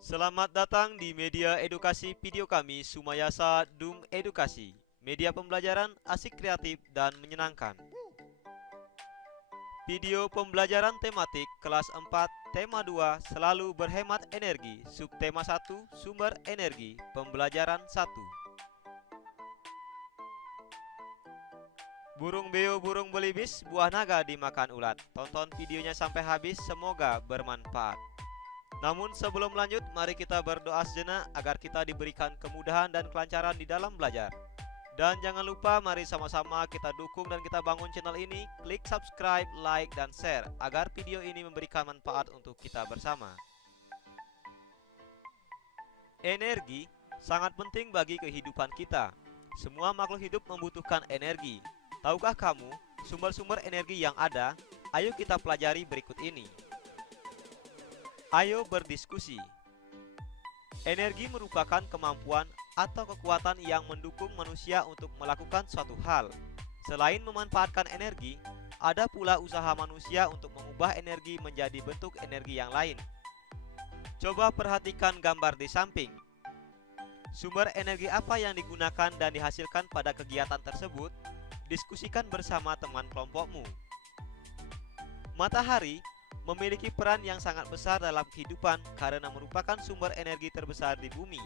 Selamat datang di media edukasi video kami Sumayasa Dum Edukasi. Media pembelajaran asik, kreatif, dan menyenangkan. Video pembelajaran tematik kelas 4, tema 2, selalu berhemat energi. Subtema 1, sumber energi. Pembelajaran 1. Burung beo burung belibis, buah naga dimakan ulat. Tonton videonya sampai habis, semoga bermanfaat. Namun sebelum lanjut, mari kita berdoa sejenak agar kita diberikan kemudahan dan kelancaran di dalam belajar. Dan jangan lupa, mari sama-sama kita dukung dan kita bangun channel ini. Klik subscribe, like, dan share agar video ini memberikan manfaat untuk kita bersama. Energi sangat penting bagi kehidupan kita. Semua makhluk hidup membutuhkan energi. Tahukah kamu sumber-sumber energi yang ada? Ayo kita pelajari berikut ini. Ayo berdiskusi. Energi merupakan kemampuan atau kekuatan yang mendukung manusia untuk melakukan suatu hal. Selain memanfaatkan energi, ada pula usaha manusia untuk mengubah energi menjadi bentuk energi yang lain. Coba perhatikan gambar di samping. Sumber energi apa yang digunakan dan dihasilkan pada kegiatan tersebut? Diskusikan bersama teman kelompokmu. Matahari memiliki peran yang sangat besar dalam kehidupan karena merupakan sumber energi terbesar di bumi.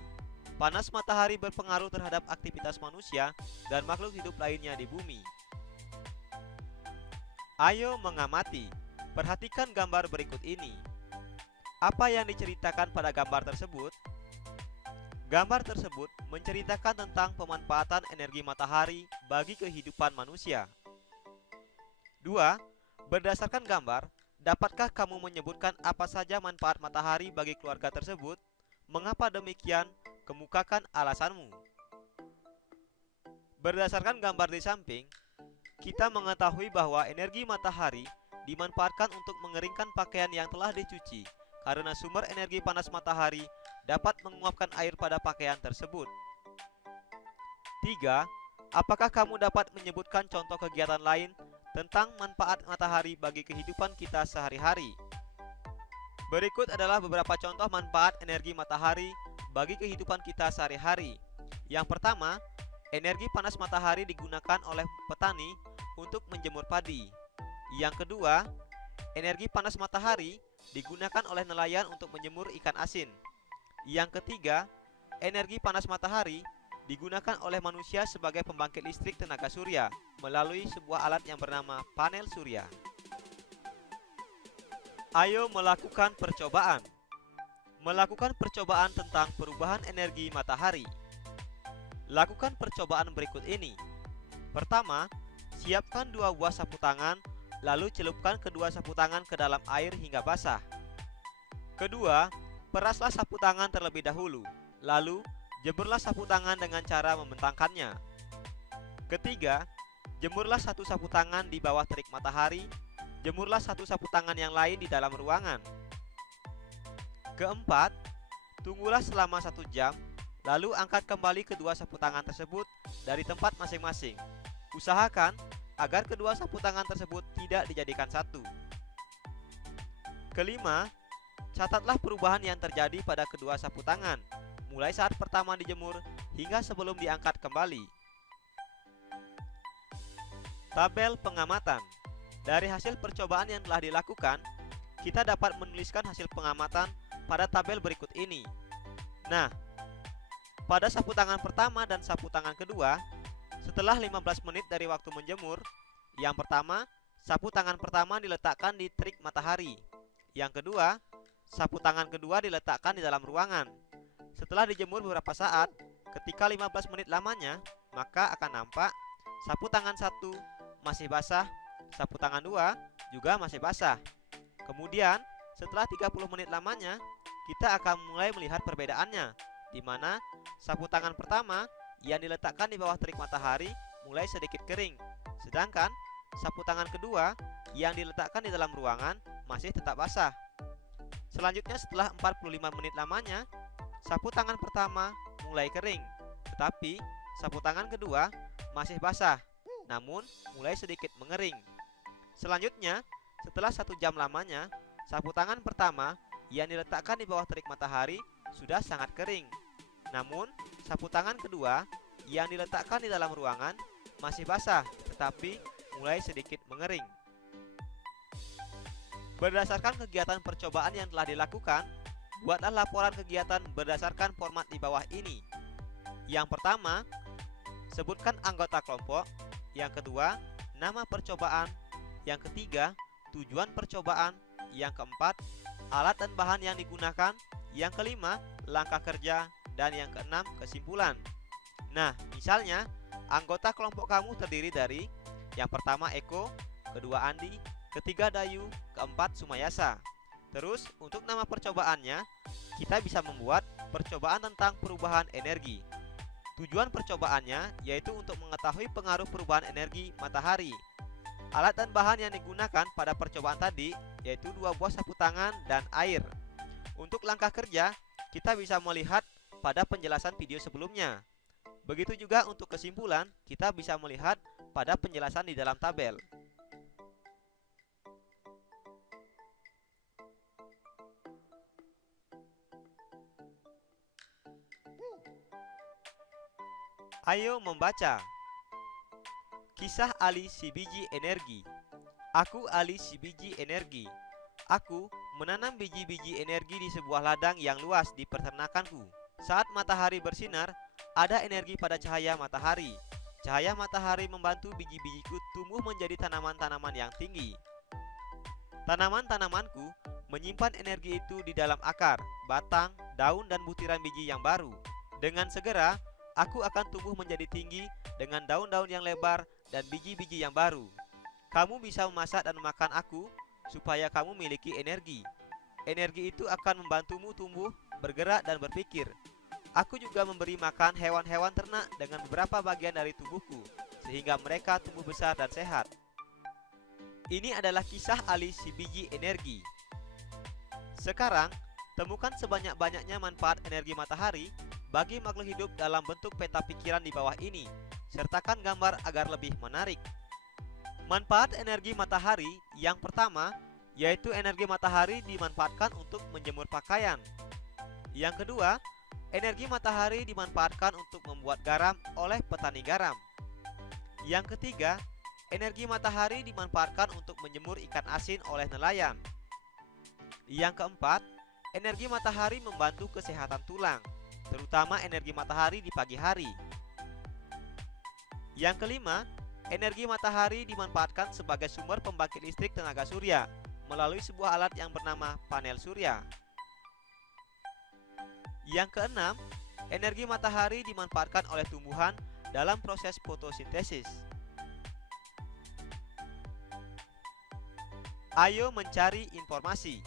Panas matahari berpengaruh terhadap aktivitas manusia dan makhluk hidup lainnya di bumi. Ayo mengamati. Perhatikan gambar berikut ini. Apa yang diceritakan pada gambar tersebut? Gambar tersebut menceritakan tentang pemanfaatan energi matahari bagi kehidupan manusia. 2. Berdasarkan gambar, dapatkah kamu menyebutkan apa saja manfaat matahari bagi keluarga tersebut? Mengapa demikian? Kemukakan alasanmu. Berdasarkan gambar di samping, kita mengetahui bahwa energi matahari dimanfaatkan untuk mengeringkan pakaian yang telah dicuci, karena sumber energi panas matahari dapat menguapkan air pada pakaian tersebut. 3. Apakah kamu dapat menyebutkan contoh kegiatan lain tentang manfaat matahari bagi kehidupan kita sehari-hari? Berikut adalah beberapa contoh manfaat energi matahari bagi kehidupan kita sehari-hari. Yang pertama, energi panas matahari digunakan oleh petani untuk menjemur padi. Yang kedua, energi panas matahari digunakan oleh nelayan untuk menjemur ikan asin. Yang ketiga, energi panas matahari digunakan oleh manusia sebagai pembangkit listrik tenaga surya melalui sebuah alat yang bernama panel surya. Ayo melakukan percobaan. Melakukan percobaan tentang perubahan energi matahari. Lakukan percobaan berikut ini. Pertama, siapkan 2 buah sapu tangan, lalu celupkan kedua sapu tangan ke dalam air hingga basah. Kedua, peraslah sapu tangan terlebih dahulu, lalu jemurlah sapu tangan dengan cara membentangkannya. Ketiga, jemurlah satu sapu tangan di bawah terik matahari, jemurlah satu sapu tangan yang lain di dalam ruangan. Keempat, tunggulah selama 1 jam, lalu angkat kembali kedua sapu tangan tersebut dari tempat masing-masing. Usahakan agar kedua sapu tangan tersebut tidak dijadikan satu. Kelima, catatlah perubahan yang terjadi pada kedua sapu tangan, mulai saat pertama dijemur hingga sebelum diangkat kembali. Tabel pengamatan. Dari hasil percobaan yang telah dilakukan, kita dapat menuliskan hasil pengamatan pada tabel berikut ini. Nah, pada sapu tangan pertama dan sapu tangan kedua, setelah 15 menit dari waktu menjemur, yang pertama, sapu tangan pertama diletakkan di terik matahari. Yang kedua, sapu tangan kedua diletakkan di dalam ruangan. Setelah dijemur beberapa saat, ketika 15 menit lamanya, maka akan nampak sapu tangan 1 masih basah, sapu tangan 2 juga masih basah. Kemudian, setelah 30 menit lamanya, kita akan mulai melihat perbedaannya, di mana sapu tangan pertama yang diletakkan di bawah terik matahari mulai sedikit kering, sedangkan sapu tangan kedua yang diletakkan di dalam ruangan masih tetap basah. Selanjutnya, setelah 45 menit lamanya, sapu tangan pertama mulai kering, tetapi sapu tangan kedua masih basah, namun mulai sedikit mengering. Selanjutnya, setelah 1 jam lamanya, sapu tangan pertama yang diletakkan di bawah terik matahari sudah sangat kering. Namun, sapu tangan kedua yang diletakkan di dalam ruangan masih basah tetapi mulai sedikit mengering. Berdasarkan kegiatan percobaan yang telah dilakukan, buatlah laporan kegiatan berdasarkan format di bawah ini. Yang pertama, sebutkan anggota kelompok. Yang kedua, nama percobaan. Yang ketiga, tujuan percobaan. Yang keempat, alat dan bahan yang digunakan. Yang kelima, langkah kerja. Dan yang keenam, kesimpulan. Nah, misalnya, anggota kelompok kamu terdiri dari yang pertama Eko, kedua Andi, ketiga Dayu, keempat Sumayasa. Terus, untuk nama percobaannya, kita bisa membuat percobaan tentang perubahan energi. Tujuan percobaannya yaitu untuk mengetahui pengaruh perubahan energi matahari. Alat dan bahan yang digunakan pada percobaan tadi yaitu 2 buah sapu tangan dan air. Untuk langkah kerja, kita bisa melihat pada penjelasan video sebelumnya. Begitu juga untuk kesimpulan, kita bisa melihat pada penjelasan di dalam tabel. Ayo membaca. Kisah Ali si biji energi. Aku Ali si biji energi. Aku menanam biji-biji energi di sebuah ladang yang luas di peternakanku. Saat matahari bersinar, ada energi pada cahaya matahari. Cahaya matahari membantu biji-bijiku tumbuh menjadi tanaman-tanaman yang tinggi. Tanaman-tanamanku menyimpan energi itu di dalam akar, batang, daun, dan butiran biji yang baru. Dengan segera, aku akan tumbuh menjadi tinggi dengan daun-daun yang lebar dan biji-biji yang baru. Kamu bisa memasak dan makan aku supaya kamu memiliki energi. Energi itu akan membantumu tumbuh, bergerak, dan berpikir. Aku juga memberi makan hewan-hewan ternak dengan beberapa bagian dari tubuhku, sehingga mereka tumbuh besar dan sehat. Ini adalah kisah Ali si biji energi. Sekarang, temukan sebanyak-banyaknya manfaat energi matahari bagi makhluk hidup dalam bentuk peta pikiran di bawah ini. Sertakan gambar agar lebih menarik. Manfaat energi matahari yang pertama yaitu energi matahari dimanfaatkan untuk menjemur pakaian. Yang kedua, energi matahari dimanfaatkan untuk membuat garam oleh petani garam. Yang ketiga, energi matahari dimanfaatkan untuk menjemur ikan asin oleh nelayan. Yang keempat, energi matahari membantu kesehatan tulang, terutama energi matahari di pagi hari. Yang kelima, energi matahari dimanfaatkan sebagai sumber pembangkit listrik tenaga surya melalui sebuah alat yang bernama panel surya. Yang keenam, energi matahari dimanfaatkan oleh tumbuhan dalam proses fotosintesis. Ayo mencari informasi,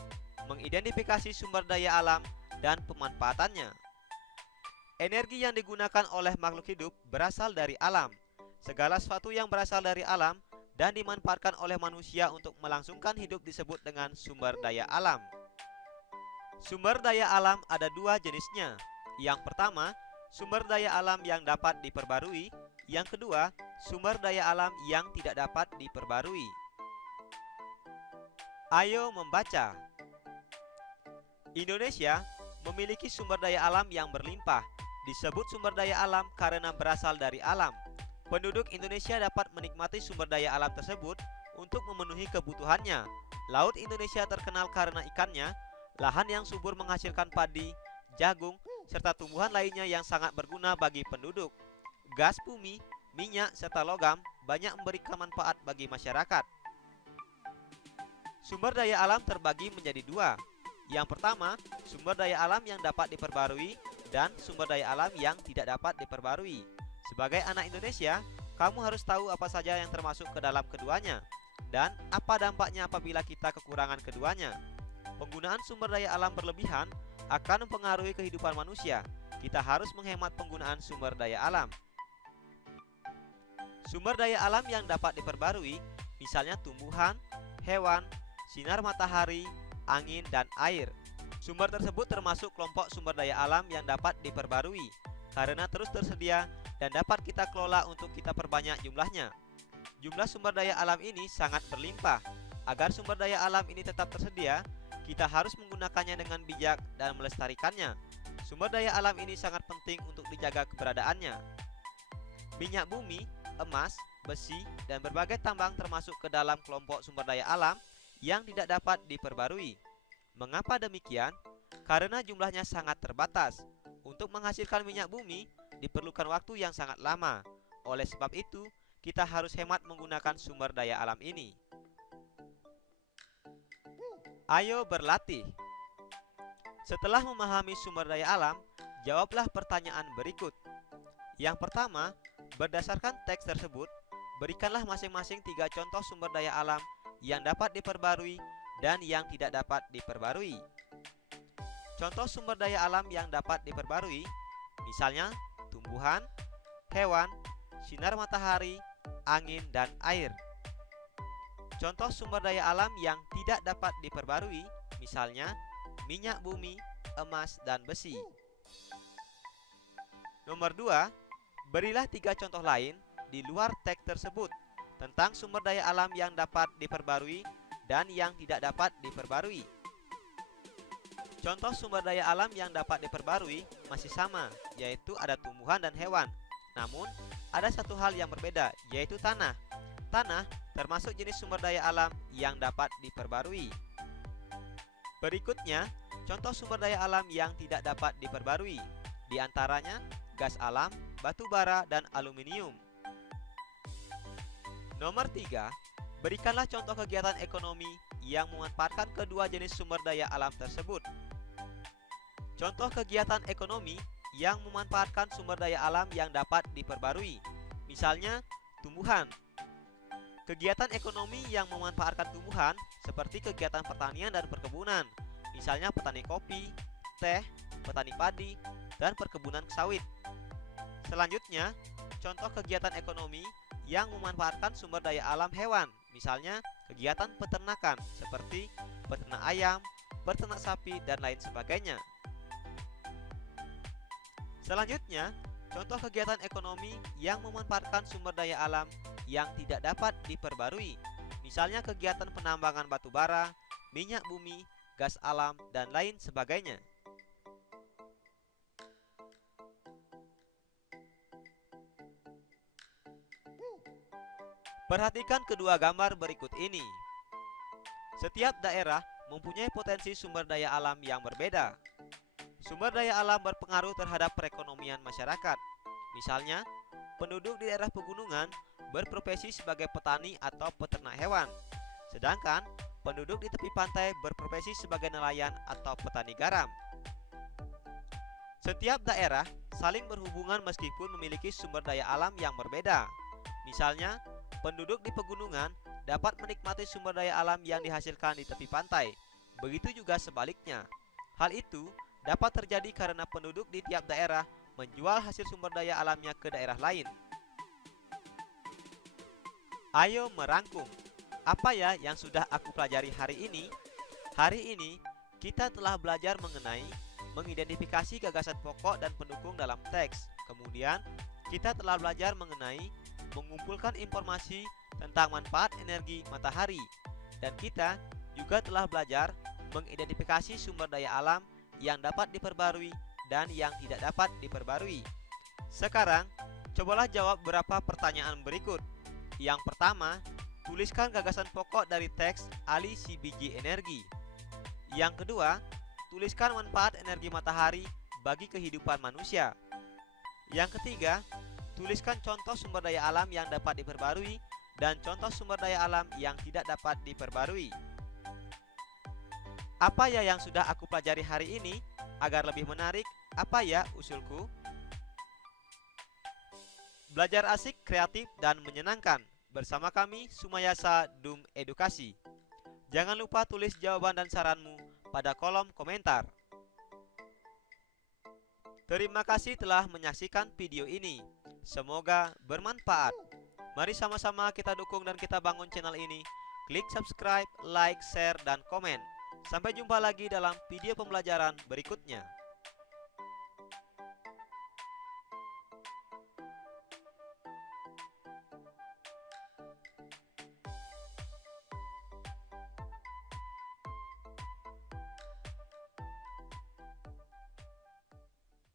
mengidentifikasi sumber daya alam dan pemanfaatannya. Energi yang digunakan oleh makhluk hidup berasal dari alam. Segala sesuatu yang berasal dari alam dan dimanfaatkan oleh manusia untuk melangsungkan hidup disebut dengan sumber daya alam. Sumber daya alam ada 2 jenisnya. Yang pertama, sumber daya alam yang dapat diperbarui. Yang kedua, sumber daya alam yang tidak dapat diperbarui. Ayo membaca. Indonesia memiliki sumber daya alam yang berlimpah. Disebut sumber daya alam karena berasal dari alam. Penduduk Indonesia dapat menikmati sumber daya alam tersebut untuk memenuhi kebutuhannya. Laut Indonesia terkenal karena ikannya, lahan yang subur menghasilkan padi, jagung, serta tumbuhan lainnya yang sangat berguna bagi penduduk. Gas bumi, minyak, serta logam banyak memberikan manfaat bagi masyarakat. Sumber daya alam terbagi menjadi 2. Yang pertama, sumber daya alam yang dapat diperbarui dan sumber daya alam yang tidak dapat diperbarui. Sebagai anak Indonesia, kamu harus tahu apa saja yang termasuk ke dalam keduanya dan apa dampaknya apabila kita kekurangan keduanya. Penggunaan sumber daya alam berlebihan akan mempengaruhi kehidupan manusia. Kita harus menghemat penggunaan sumber daya alam. Sumber daya alam yang dapat diperbarui, misalnya tumbuhan, hewan, sinar matahari, angin, dan air. Sumber tersebut termasuk kelompok sumber daya alam yang dapat diperbarui karena terus tersedia dan dapat kita kelola untuk kita perbanyak jumlahnya. Jumlah sumber daya alam ini sangat berlimpah. Agar sumber daya alam ini tetap tersedia, kita harus menggunakannya dengan bijak dan melestarikannya. Sumber daya alam ini sangat penting untuk dijaga keberadaannya. Minyak bumi, emas, besi, dan berbagai tambang termasuk ke dalam kelompok sumber daya alam yang tidak dapat diperbarui. Mengapa demikian? Karena jumlahnya sangat terbatas. Untuk menghasilkan minyak bumi diperlukan waktu yang sangat lama. Oleh sebab itu, kita harus hemat menggunakan sumber daya alam ini. Ayo berlatih. Setelah memahami sumber daya alam, jawablah pertanyaan berikut. Yang pertama, berdasarkan teks tersebut, berikanlah masing-masing 3 contoh sumber daya alam yang dapat diperbarui dan yang tidak dapat diperbarui. Contoh sumber daya alam yang dapat diperbarui, misalnya tumbuhan, hewan, sinar matahari, angin, dan air. Contoh sumber daya alam yang tidak dapat diperbarui, misalnya minyak bumi, emas, dan besi. Nomor 2, berilah 3 contoh lain di luar teks tersebut tentang sumber daya alam yang dapat diperbarui dan yang tidak dapat diperbarui. Contoh sumber daya alam yang dapat diperbarui masih sama, yaitu ada tumbuhan dan hewan. Namun, ada satu hal yang berbeda, yaitu tanah. Tanah termasuk jenis sumber daya alam yang dapat diperbarui. Berikutnya, contoh sumber daya alam yang tidak dapat diperbarui. Di antaranya, gas alam, batu bara, dan aluminium. Nomor 3, berikanlah contoh kegiatan ekonomi yang memanfaatkan kedua jenis sumber daya alam tersebut. Contoh kegiatan ekonomi yang memanfaatkan sumber daya alam yang dapat diperbarui, misalnya tumbuhan. Kegiatan ekonomi yang memanfaatkan tumbuhan seperti kegiatan pertanian dan perkebunan, misalnya petani kopi, teh, petani padi, dan perkebunan sawit. Selanjutnya, contoh kegiatan ekonomi yang memanfaatkan sumber daya alam hewan, misalnya kegiatan peternakan seperti peternak ayam, peternak sapi, dan lain sebagainya. Selanjutnya, contoh kegiatan ekonomi yang memanfaatkan sumber daya alam yang tidak dapat diperbarui, misalnya kegiatan penambangan batu bara, minyak bumi, gas alam, dan lain sebagainya. Perhatikan kedua gambar berikut ini. Setiap daerah mempunyai potensi sumber daya alam yang berbeda. Sumber daya alam berpengaruh terhadap perekonomian masyarakat. Misalnya, penduduk di daerah pegunungan berprofesi sebagai petani atau peternak hewan, sedangkan penduduk di tepi pantai berprofesi sebagai nelayan atau petani garam. Setiap daerah saling berhubungan meskipun memiliki sumber daya alam yang berbeda. Misalnya, penduduk di pegunungan dapat menikmati sumber daya alam yang dihasilkan di tepi pantai. Begitu juga sebaliknya. Hal itu dapat terjadi karena penduduk di tiap daerah menjual hasil sumber daya alamnya ke daerah lain. Ayo merangkum. Apa ya yang sudah aku pelajari hari ini? Hari ini kita telah belajar mengenai mengidentifikasi gagasan pokok dan pendukung dalam teks. Kemudian kita telah belajar mengenai mengumpulkan informasi tentang manfaat energi matahari. Dan kita juga telah belajar mengidentifikasi sumber daya alam yang dapat diperbarui dan yang tidak dapat diperbarui. Sekarang, cobalah jawab beberapa pertanyaan berikut. Yang pertama, tuliskan gagasan pokok dari teks ahli CBG energi. Yang kedua, tuliskan manfaat energi matahari bagi kehidupan manusia. Yang ketiga, tuliskan contoh sumber daya alam yang dapat diperbarui dan contoh sumber daya alam yang tidak dapat diperbarui. Apa ya yang sudah aku pelajari hari ini? Agar lebih menarik, apa ya usulku? Belajar asik, kreatif, dan menyenangkan. Bersama kami, Sumayasa Dum Edukasi. Jangan lupa tulis jawaban dan saranmu pada kolom komentar. Terima kasih telah menyaksikan video ini. Semoga bermanfaat. Mari sama-sama kita dukung dan kita bangun channel ini. Klik subscribe, like, share, dan komen. Sampai jumpa lagi dalam video pembelajaran berikutnya.